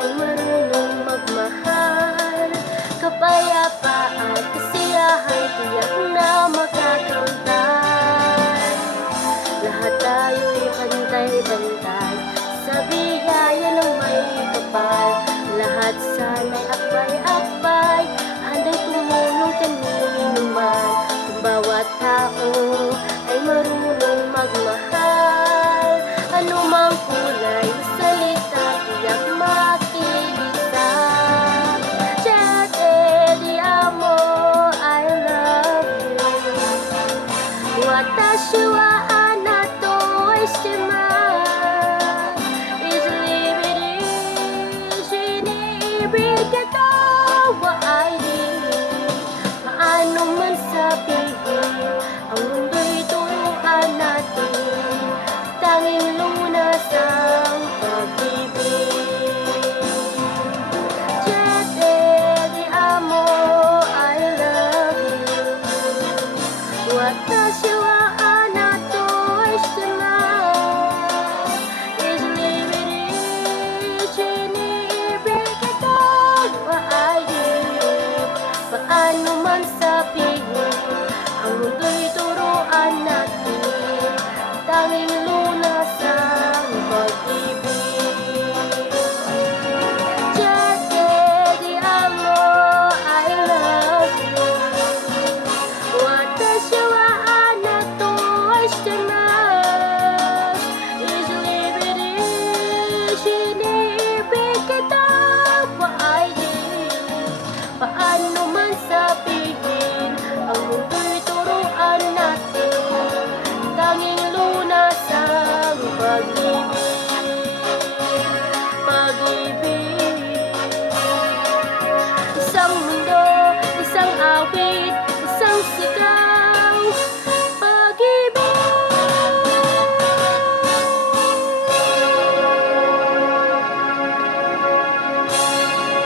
ay marunong magmahal. Kapayapaan at kasiyahan tiyak na makakamtan Lahat tayo'y pantay-pantay sa biyaya ng may kapal Lahat sana'y 私はあなたを愛してます。Is living is in every katawa ay Paano man sabihin wait.